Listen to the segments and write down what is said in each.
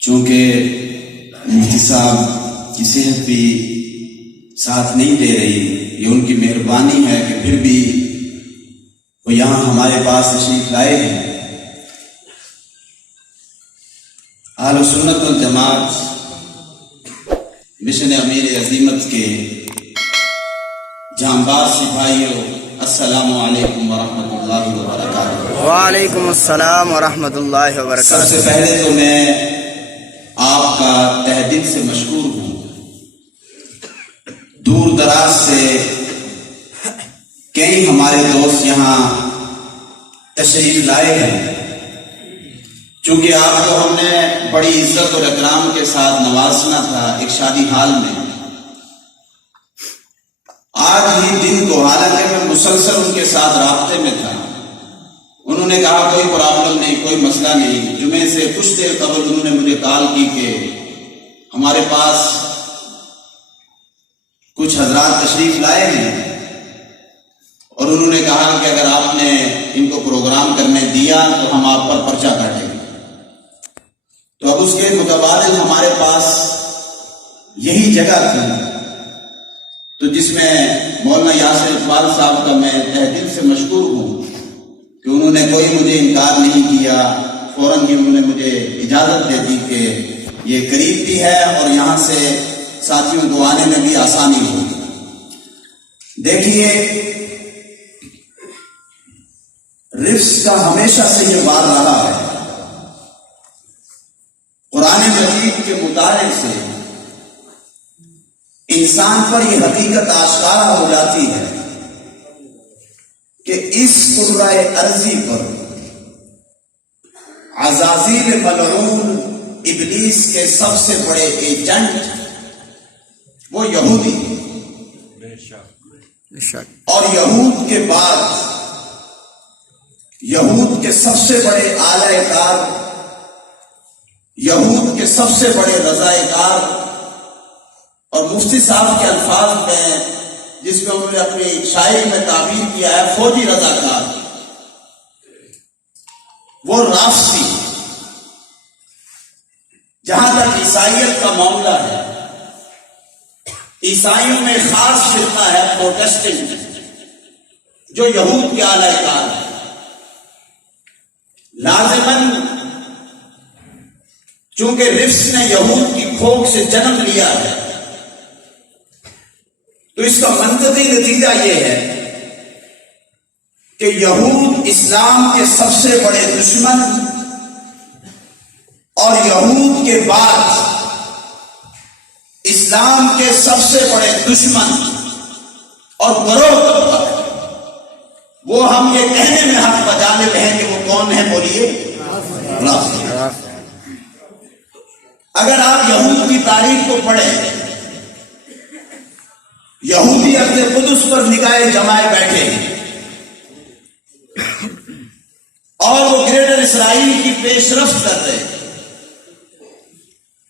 چونکہ مفتی صاحب کی صحت بھی ساتھ نہیں دے رہی، یہ ان کی مہربانی ہے کہ پھر بھی وہ یہاں ہمارے پاس تشریف لائے ہیں۔ اہل سنت والجماعت مشن امیر عظیمت کے جانباز سپاہیوں، السلام علیکم ورحمۃ اللہ وبرکاتہ۔ وعلیکم السلام ورحمۃ اللہ وبرکاتہ۔ سب سے پہلے تو میں آپ کا تہ دل سے مشکور ہوں، دور دراز سے کئی ہمارے دوست یہاں تشریف لائے ہیں۔ چونکہ آپ کو ہم نے بڑی عزت اور اکرام کے ساتھ نوازنا تھا ایک شادی حال میں، آج ہی دن کو، حالانکہ میں مسلسل ان کے ساتھ رابطے میں تھا، انہوں نے کہا کوئی پرابلم نہیں، کوئی مسئلہ نہیں۔ جمعے سے کچھ دیر قبل انہوں نے مجھے کال کی کہ ہمارے پاس کچھ حضرات تشریف لائے ہیں اور انہوں نے کہا کہ اگر آپ نے ان کو پروگرام کرنے دیا تو ہم آپ پر پرچہ کاٹیں گے۔ تو اب اس کے متبادل ہمارے پاس یہی جگہ تھی، تو جس میں مولانا یاسر اقبال صاحب کا میں تہ دل سے مشکور ہوں کہ انہوں نے کوئی مجھے انکار نہیں کیا، فوراً ہی انہوں نے مجھے اجازت دے دی کہ یہ قریب بھی ہے اور یہاں سے ساتھیوں کو آنے میں بھی آسانی ہوگی۔ دیکھیے، رفس کا ہمیشہ سے یہ بات رہا ہے، قرآن مجید کے مطالعے سے انسان پر یہ حقیقت آشکارا ہو جاتی ہے کہ اس کرۂ ارضی پر عزازیل ملعون ابلیس کے سب سے بڑے ایجنٹ وہ یہودی، اور یہود کے بعد یہود کے سب سے بڑے اعلی کار، یہود کے سب سے بڑے رضائے کار، اور مفتی صاحب کے الفاظ میں جس کو انہوں نے اپنی شاعری میں تعبیر کیا ہے فوجی رضاکار، وہ رافضی۔ جہاں تک عیسائیت کا معاملہ ہے، عیسائیوں میں خاص فرقہ ہے پروٹسٹنٹ، جو یہود کے اعلی کار ہے۔ لازماً چونکہ رفس نے یہود کی کھوک سے جنم لیا ہے، تو اس کا منطقی نتیجہ یہ ہے کہ یہود اسلام کے سب سے بڑے دشمن، اور یہود کے بعد اسلام کے سب سے بڑے دشمن اور گروہ، وہ ہم یہ کہنے میں حق بجانب ہیں کہ وہ کون ہے، بولیے؟ اگر آپ یہود کی تاریخ کو پڑھیں، یہودی ارض قدس پر نگاہیں جمائے بیٹھے ہیں، اور وہ گریٹر اسرائیل کی پیش رفت کر رہے ہیں۔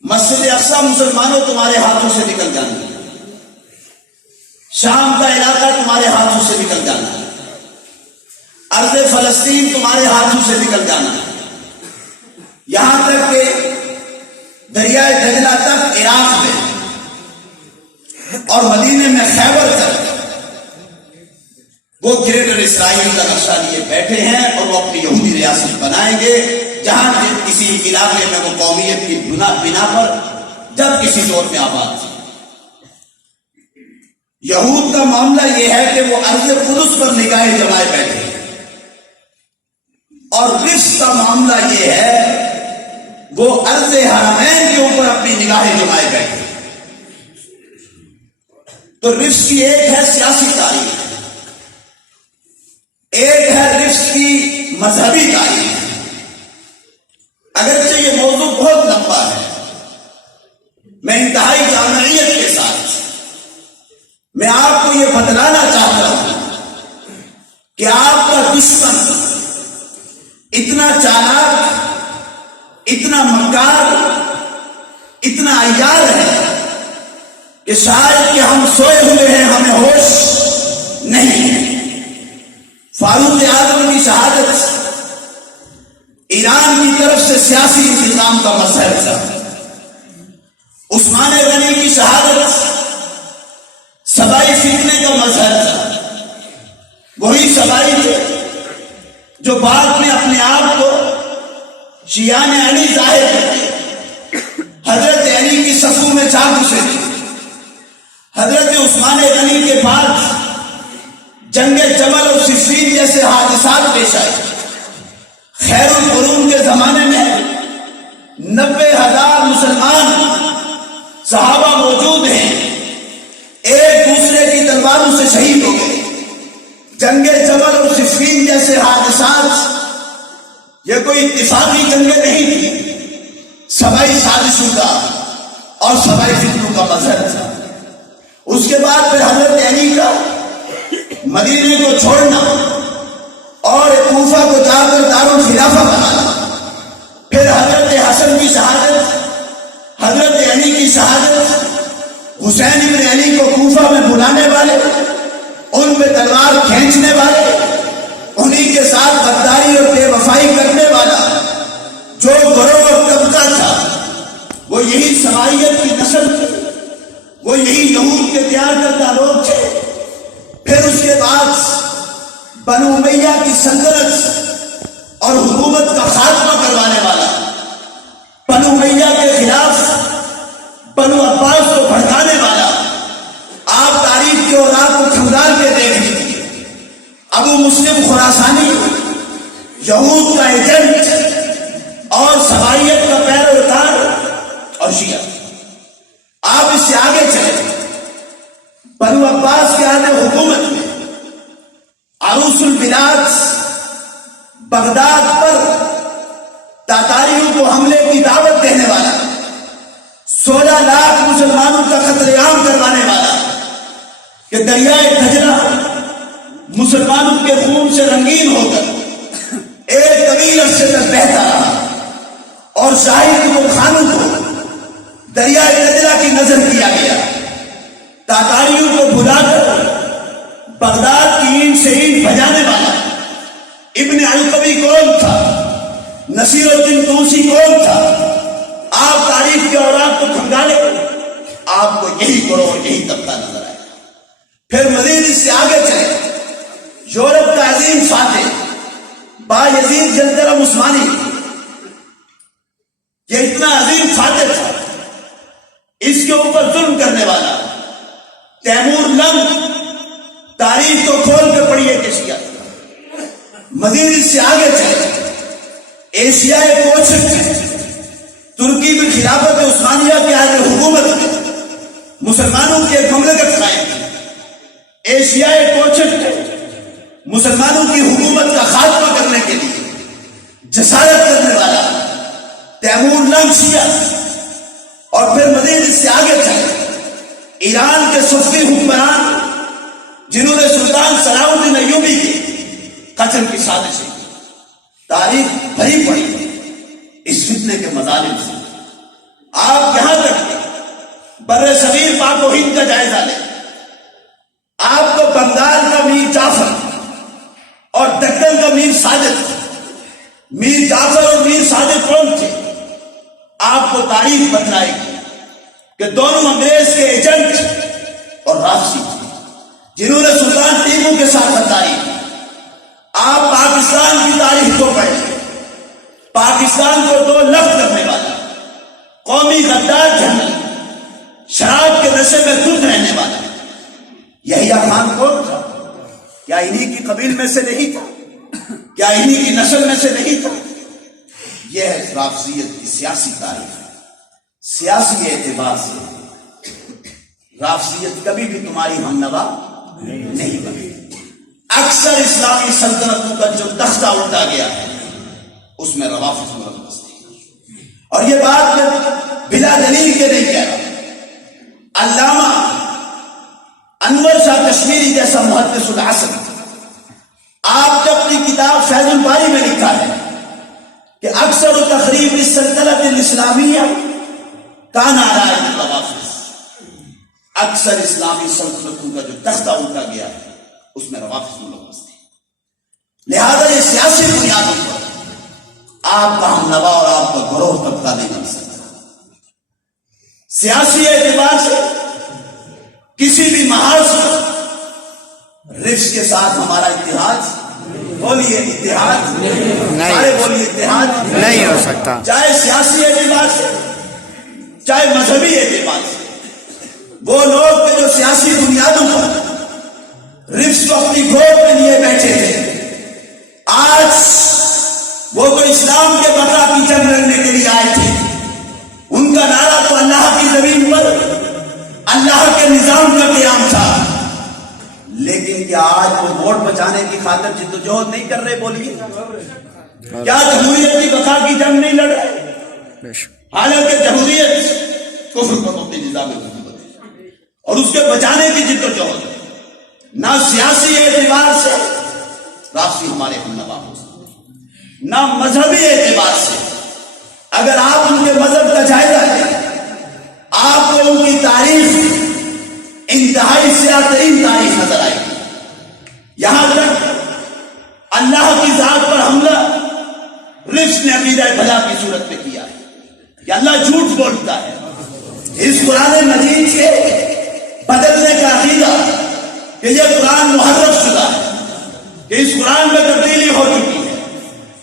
مسجد اقصی مسلمانوں تمہارے ہاتھوں سے نکل جانا، شام کا علاقہ تمہارے ہاتھوں سے نکل جانا، ارض فلسطین تمہارے ہاتھوں سے نکل جانا، یہاں تک کہ دریائے دجلہ تک عراق میں اور مدینے میں خیبر تک وہ گریٹر اسرائیل کا نقشہ لیے بیٹھے ہیں، اور وہ اپنی یہودی ریاست بنائیں گے، جہاں کسی علاقے میں وہ قومیت کی بنا پر جب کسی دور میں آباد تھی۔ یہود کا معاملہ یہ ہے کہ وہ ارض قدس پر نگاہیں جمائے بیٹھے ہیں، اور رفس کا معاملہ یہ ہے وہ ارض حرمین کے اوپر اپنی نگاہیں جمائے بیٹھے۔ تو رفس کی ایک ہے سیاسی تاریخ، ایک ہے رفس کی مذہبی تاریخ۔ اگرچہ یہ موضوع بہت لمبا ہے، میں انتہائی جامعیت کے ساتھ میں آپ کو یہ بتلانا چاہتا ہوں کہ آپ کا دشمن اتنا چالاک، اتنا مکار، اتنا عیار ہے کہ شاید کہ ہم سوئے ہوئے ہیں، ہمیں ہوش نہیں ہے۔ فاروق اعظم کی شہادت ایران کی طرف سے سیاسی انتقام کا مظہر تھا. عثمان غنی کی شہادت سبائی فتنے کا مظہر تھا. وہی سبائی تھے جو بعد میں اپنے آپ کو شیعان علی ظاہر کرتے حضرت علی کی صفوں میں جا گھسے تھے. حضرت عثمان غنی کے بعد جنگ جمل اور صفین جیسے حادثات پیش آئے. خیر القرون کے زمانے میں 90,000 مسلمان صحابہ موجود ہیں، ایک دوسرے کی تلواروں سے شہید ہو گئے. جنگ جمل اور صفین جیسے حادثات یہ کوئی اتفاقی جنگیں نہیں تھی، سبائی سازشوں کا اور سبائی فتنوں کا مظہر تھا. اس کے بعد پھر حضرت علی کا مدینے کو چھوڑنا اور کوفہ کو جا کر دارالخلافہ بنانا، پھر حضرت حسن کی شہادت، حضرت علی کی شہادت، حسین ابن علی کو کوفہ میں بلانے والے، ان پہ تلوار کھینچنے والے، انہی کے ساتھ غداری اور بے وفائی کرنے والا جو گروہ اور طبقہ تھا، وہ یہی سماعیت کی نسل تھی، وہ یہی یہود کے تیار کردہ لوگ تھے. پھر اس کے بعد بنو امیہ کی سلطنت اور حکومت کا خاتمہ کروانے والا، بنو امیہ کے خلاف بنو عباس کو بھڑکانے والا. آپ تاریخ کے اوراق کو کھنگال کے دیکھ لیجیے. ابو مسلم خراسانی یہود کا ایجنٹ اور سبائیت کا پیروکار اور شیعہ. آپ اس سے آگے چلیں، بنو عباس کے آنے حکومت میں عروس البلاد بغداد پر تاتاریوں کو حملے کی دعوت دینے والا، 16 لاکھ مسلمانوں کا قتل عام کروانے والا، کہ دریائے دجلہ مسلمانوں کے خون سے رنگین ہو کر ایک طویل عرصے تک بہتا رہا، اور شاہی قطب خانوں کو دریائے دجلہ کی نظر کیا گیا. تاتاریوں کو بھلا کر بغداد کی اینٹ سے اینٹ بجانے والا ابن علقوی کون تھا؟ نصیر الدین توسی کون تھا؟ آپ تاریخ کے اوراق کو کھنگالے، آپ کو یہی گروہ یہی طبقہ نظر آئے. پھر مزید اس سے آگے چلے، یورپ کا عظیم فاتح با یزید جلدرم عثمانی، یہ اتنا عظیم فاتح تھا، اس کے اوپر ظلم کرنے والا تیمور لنگ، تاریخ کو کھول کے پڑھیے کس کیا. مزید اس سے آگے چلے، ایشیائی کوچک ترکی میں خلافت عثمانیہ کے عہد حکومت میں مسلمانوں کی ایک مملکت قائم کی. ایشیائی کوچک مسلمانوں کی حکومت کا خاتمہ کرنے کے لیے جسارت کرنے والا تیمور لنگ شیعہ. اور پھر مزید اس سے آگے چلے، ایران کے صفوی حکمران جنہوں نے سلطان صلاح الدین ایوبی کے قتل کی سازشیں کی. تاریخ بھری پڑی اس فتنے کے مظالم سے. آپ یہاں تک بر صغیر پاک و ہند کا جائزہ لیں، آپ کو بنگال کا میر جعفر اور دکن کا میر ساجد، میر جعفر اور میر ساجد کون تھے؟ آپ کو تاریخ بتلائے گی کہ دونوں انگریز کے ایجنٹ اور رافضی تھے جنہوں نے سلطان ٹیپو کے ساتھ غداری کی. آپ پاکستان کی تاریخ کو پڑھیں، پاکستان کو 2 لفظ کرنے والا قومی غدار جنرل، شراب کے نشے میں دھت رہنے والا یحییٰ خان کون تھا؟ کیا انہی کی قبیل میں سے نہیں تھا؟ کیا انہی کی نسل میں سے نہیں تھا؟ یہ ہے رافضیت کی سیاسی تاریخ. سیاسی اعتبار سے رافضیت کبھی بھی تمہاری ہمنوا نہیں بنی. اکثر اسلامی سلطنتوں کا جو تختہ الٹا گیا ہے اس میں روافض ملوث تھے. اور یہ بات میں بلا دلیل کے نہیں کہہ رہا. علامہ انور شاہ کشمیری جیسا محدث العصر، آپ نے اپنی کتاب فیض الباری میں لکھا ہے کہ اکثر و تقریب السلطنت الاسلامیہ کان علی الروافض. اکثر اسلامی سلطنتوں کا جو تختہ الٹا گیا ہے اس میں روافض ملوث تھے. لہذا یہ سیاسی بنیادوں پر آپ کا ہم نوا اور آپ کا گروہ طبقہ نہیں بن سکتا. سیاسی اعتبار سے کسی بھی محاذ پر رفس کے ساتھ ہمارا اتحاد، بولیے اتحاد، سارے بولیے اتحاد نہیں ہو سکتا. چاہے سیاسی اعتبار سے چاہے مذہبی اعتبار سے. وہ لوگ جو سیاسی بنیادوں پر رفس کو اپنی گود میں لیے بیٹھے تھے، آج وہ تو اسلام کے بقا کی جنگ لڑنے کے لیے آئے تھے. ان کا نعرہ تو اللہ کی زمین پر اللہ کے نظام کا قیام تھا، لیکن کیا آج وہ ووٹ بچانے کی خاطر جدوجہد نہیں کر رہے؟ بولیے، کیا جمہوریت کی بقا کی جنگ نہیں لڑ رہے؟ حالانکہ جمہوریت کفر پر اپنے نظام حکومت ہے اور اس کے بچانے کی جدوجہد نہ سیاسی اعتبار سے رافضی ہمارے ہم نوا ہو سکتے، نہ مذہبی اعتبار سے. اگر آپ ان کے مذہب کا جائزہ لیں، آپ کو ان کی تاریخ انتہائی سیاہ ترین تاریخ نظر آئے گی. یہاں تک اللہ کی ذات پر حملہ رفس نے عقیدہ بھلا کی صورت میں کیا ہے کہ اللہ جھوٹ بولتا ہے. اس قرآن مجید کے بدلنے کا عقیدہ کہ یہ قرآن محرف شدہ ہے، کہ اس قرآن میں تبدیلی ہو چکی ہے،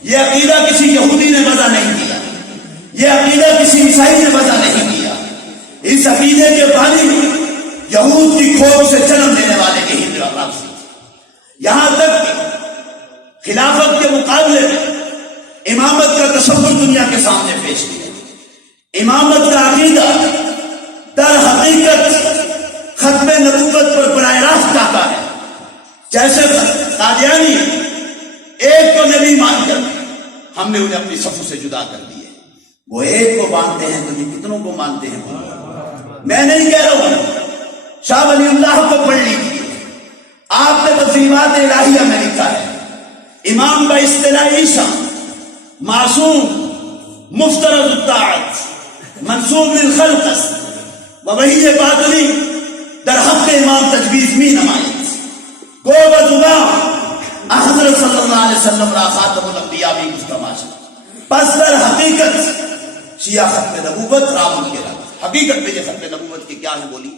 یہ عقیدہ کسی یہودی نے وضع نہیں کیا، یہ عقیدہ کسی عیسائی نے وضع نہیں کیا. اس عقیدے کے بانی یہود کی کھوج سے جنم دینے والے کے ہندو رافضی. یہاں تک کہ خلافت کے مقابلے میں امامت کا تصور دنیا کے سامنے پیش کیا. امامت کا عقیدہ در حقیقت ختم نبوت پر براہ راست کہتا ہے. جیسے قادیانی ایک کو نبی مان کر ہم نے انہیں اپنی صفوں سے جدا کر دیے، وہ ایک کو مانتے ہیں تو یہ کتنوں کو مانتے ہیں؟ میں نہیں کہہ رہا ہوں، شاہ ولی اللہ کو پڑھ لیجیے، آپ نے تفسیرات الہیہ میں لکھا ہے امام با اصطلاح عیسیٰ معصوم مفترض الطاعت منسوب للخلق و وہی باطلی در حق امام تجویز می نمائید گو بزبان حضرت صلی اللہ علیہ وسلم را خاتم الانبیاء بھی گفتماش. پس در حقیقت شیعہ ختم نبوت رامن کے رہا. حقیقت میں یہ ختم نبوت کی کیا ہے؟ بولی.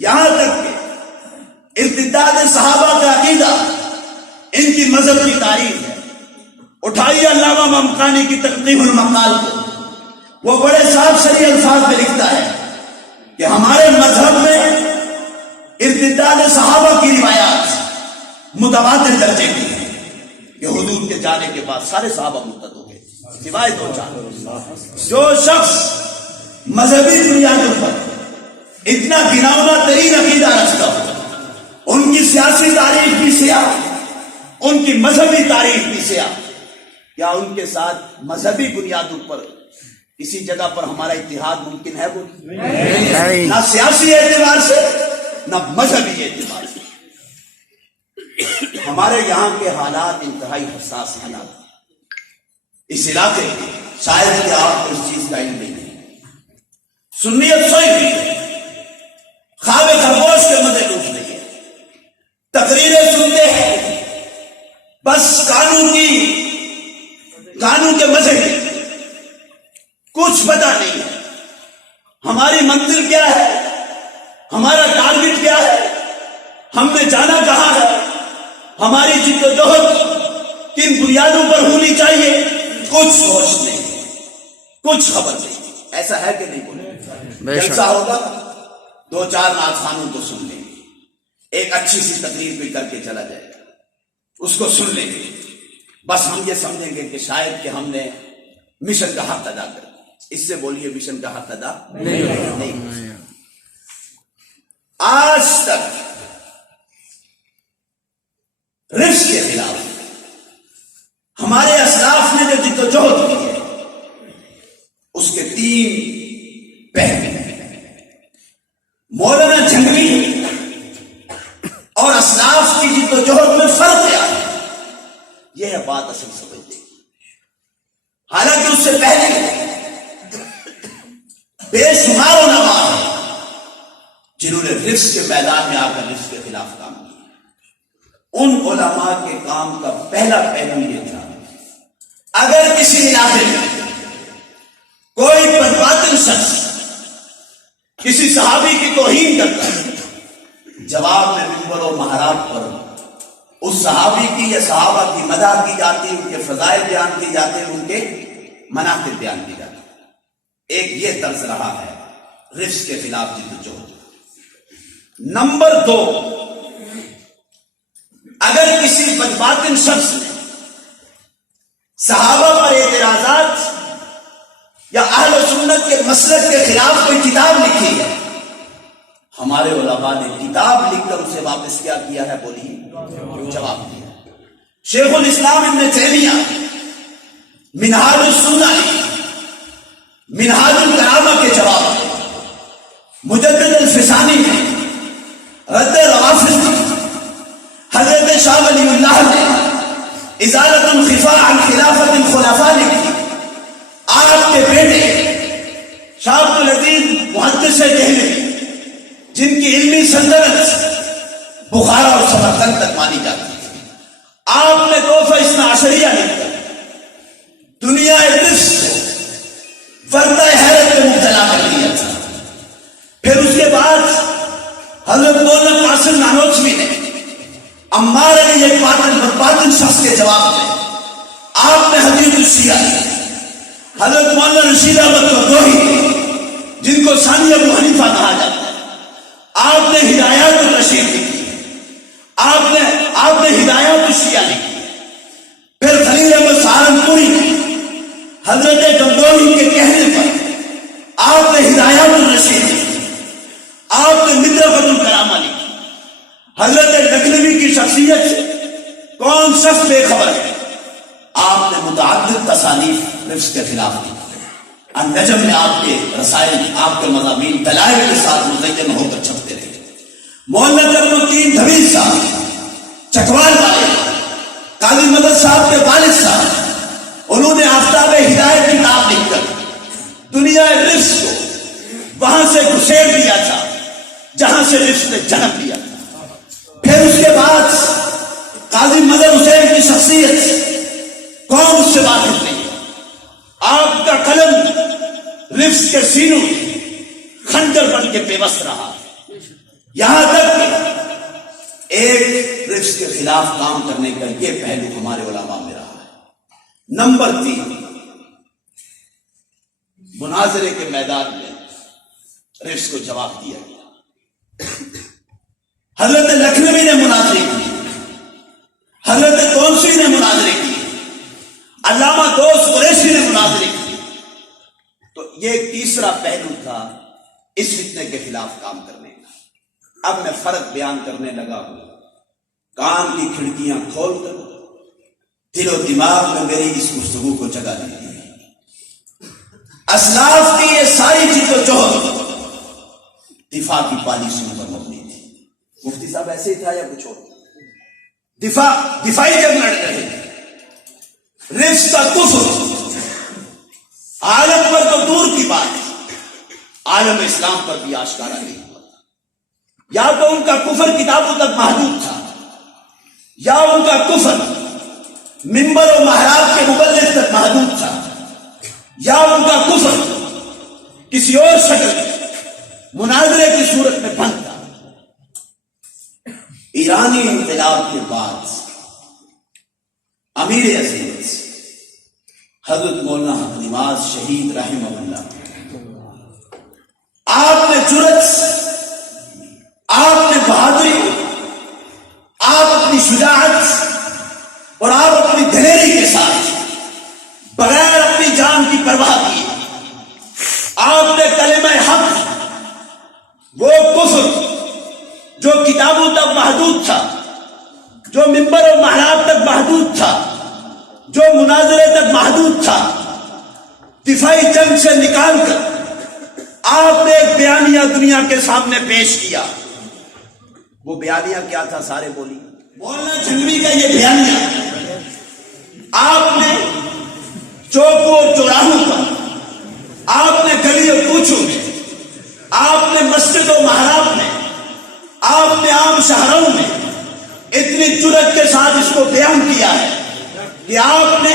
یہاں تک کہ ارتداد صحابہ کا عقیدہ ان کی مذہب کی تاریخ ہے. اٹھائیے علامہ ممقانی کی تنقیح المقال کو، وہ بڑے صاف صریح الفاظ میں لکھتا ہے کہ ہمارے مذہب میں ارتداد صحابہ کی روایات متواتر درجے کی ہے کہ حضور کے جانے کے بعد سارے صحابہ مرتد ہو گئے سوائے دو چار. جو شخص مذہبی بنیادوں پر اتنا گھناؤنا ترین عقیدہ رکھتا ہو، ان کی سیاسی تاریخ بھی سیاہ، ان کی مذہبی تاریخ بھی سیاہ، کیا ان کے ساتھ مذہبی بنیادوں پر کسی جگہ پر ہمارا اتحاد ممکن ہے؟ وہ نہ سیاسی اعتبار سے نہ مذہبی اعتبار سے. ہمارے یہاں کے حالات انتہائی حساس حالات. اس علاقے شاید کہ آپ کو اس چیز کا علم نہیں ہے. سنیت سوئی ہوئی ہے، خواب خرگوش کے مزے لوٹ رہی ہے، تقریریں سنتے ہیں بس قانون کے مزے میں، کچھ پتا نہیں ہے ہماری منزل کیا ہے، ہمارا ٹارگٹ کیا ہے، ہم نے جانا کہاں ہے، ہماری جدوجہد کن بنیادوں پر ہونی چاہیے. کچھ سوچ نہیں، کچھ خبر نہیں. ایسا ہے کہ نہیں؟ بولے جلسہ ہوگا، دو چار نعت خوانوں کو سن لیں گے، ایک اچھی سی تقریر بھی کر کے چلا جائے گا، اس کو سن لیں گے، بس ہم یہ سمجھیں گے کہ شاید کہ ہم نے مشن کا حق ادا کر دیا. اس سے بولیے مشن کا حق ادا نہیں. آج تک رفس کے خلاف ہمارے اسلاف نے جو جدوجہد کی ہے اس کے 3 پہلو ہیں. مولانا جھنگوی اور اسلاف کی جدوجہد میں فرق کیا ہے، یہ ہے بات اصل سمجھنے کی. حالانکہ اس سے پہلے بے شمار علماء ہیں جنہوں نے رفس کے میدان میں آ کر رفس کے خلاف کام کیا. ان علماء کے کام کا پہلا پہلو یہ تھا اگر کسی علاقے میں کوئی بدباطن شخص کسی صحابی کی توہین کرتا ہے، جواب میں منبر و محراب پر اس صحابی کی یا صحابہ کی مدح کی جاتی ہے، ان کے فضائل بیان کی جاتے ہیں، ان کے مناقب بیان کی جاتی ہے۔ ایک یہ طرز رہا ہے رفس کے خلاف جدوجہد۔ نمبر 2، اگر کسی بدباطن شخص نے صحابہ پر اعتراضات یا اہل سنت کے مسلک کے خلاف کوئی کتاب لکھی ہے، ہمارے علماء نے کتاب لکھ کر اسے واپس کیا کیا ہے؟ بولیے، جواب دیا۔ شیخ الاسلام ابن تیمیہ منہاج السنہ منہاج الکرامہ کے جواب میں، مجدد الفسانی نے رد روافض میں، حضرت شاہ ولی اللہ نے ازالۃ الخفاء عن خلافت الخلفاء لکھی، آپ کے بیٹے شاہ عبد العزیز محدث دہلوی جن کی علمی سلطنت بخارا اور سمرقند تک مانی جاتی ہے، آپ نے تحفہ اثنا عشریہ لکھ کر دنیا رفس کو وردہ حیرت میں مبتلا کر دیا تھا۔ پھر اس کے بعد حضرت مولانا قاسم نانوتوی نے عمار علی ایک باطن شخص کے جواب میں آپ نے حدیث الشیعہ حضرت مولانا رشید احمد قردوہی جن کو ثانی ابو حنیفہ کہا جاتا ہے، آپ نے ہدایات الرشید لکھی، آپ نے ہدایات الشیعہ لکھی۔ پھر خلیل احمد سہارنپوری نے حضرت قردوہی کے کہنے پر آپ نے ہدایات الرشید لکھی، آپ نے مدربۃ الکرامہ لکھی۔ حضرت لکھنوی کی شخصیت سے کون شخص بے خبر ہے؟ آپ نے متعدد تصانیف رفس کے خلاف دی۔ النجم میں آپ کے رسائل، آپ کے مضامین دلائل کے ساتھ مزین ہو کر چھپتے رہے۔ مولانا کرم الدین دھویل صاحب چکوال والے، قاضی مدد صاحب کے والد صاحب، انہوں نے آفتاب ہدایت کتاب لکھ کر دنیا رفس کو وہاں سے گھسیڑ دیا تھا جہاں سے رفس نے جنم لیا تھا۔ پھر اس کے بعد قاضی مظہر حسین کی شخصیت قوم اس سے واقف نہیں، آپ کا قلم رفس کے سینوں میں خنجر بن کے پیوست رہا، یہاں تک کہ ایک رفس کے خلاف کام کرنے کا یہ پہلو ہمارے علماء میں رہا ہے۔ نمبر 3، مناظرے کے میدان میں رفس کو جواب دیا گیا۔ حضرت لکھنوی نے مناظرے کی، حضرت تونسی نے مناظرے کی، علامہ دوست قریشی نے مناظرے کی۔ تو یہ تیسرا پہلو تھا اس فتنے کے خلاف کام کرنے کا۔ اب میں فرق بیان کرنے لگا ہوں، کان کی کھڑکیاں کھول کر دل و دماغ میں میری اس گفتگو کو جگہ دیتی ہے۔ اسلاف کی یہ ساری جدوجہد دفاع کی پالیسیوں پر مبنی تھی۔ مفتی صاحب ایسے ہی تھا یا کچھ اور؟ دفاعی جنگ لڑ رہے تھے۔ رفس کا کفر عالم پر تو دور کی بات، عالم اسلام پر بھی آشکارا نہیں ہوا۔ یا تو ان کا کفر کتابوں تک محدود تھا، یا ان کا کفر منبر و محراب کے مبلغ تک محدود تھا، یا ان کا کفر کسی اور شکل میں مناظرے کی صورت میں بند تھا۔ ایرانی انقلاب کے بعد امیر عزیز حضرت مولانا حق نواز شہید رحمہ اللہ، آپ نے جرأت، آپ نے بہادری، آپ اپنی شجاعت اور آپ اپنی دلیری کے ساتھ بغیر اپنی جان کی پرواہ کی آپ نے کلمہ حق، وہ کفر جو کتابوں تک محدود تھا، جو منبر و محراب تک محدود تھا، جو مناظرے تک محدود تھا، دفاعی جنگ سے نکال کر آپ نے ایک بیانیہ دنیا کے سامنے پیش کیا۔ وہ بیانیہ کیا تھا؟ سارے بولی۔ مولانا جھنگوی کا یہ بیانیہ آپ نے چوکوں اور چوراہوں پر، آپ نے گلی اور کوچوں میں، آپ نے مسجد و محراب میں، آپ نے عام شہروں میں اتنی جرأت کے ساتھ اس کو بیان کیا ہے کہ آپ نے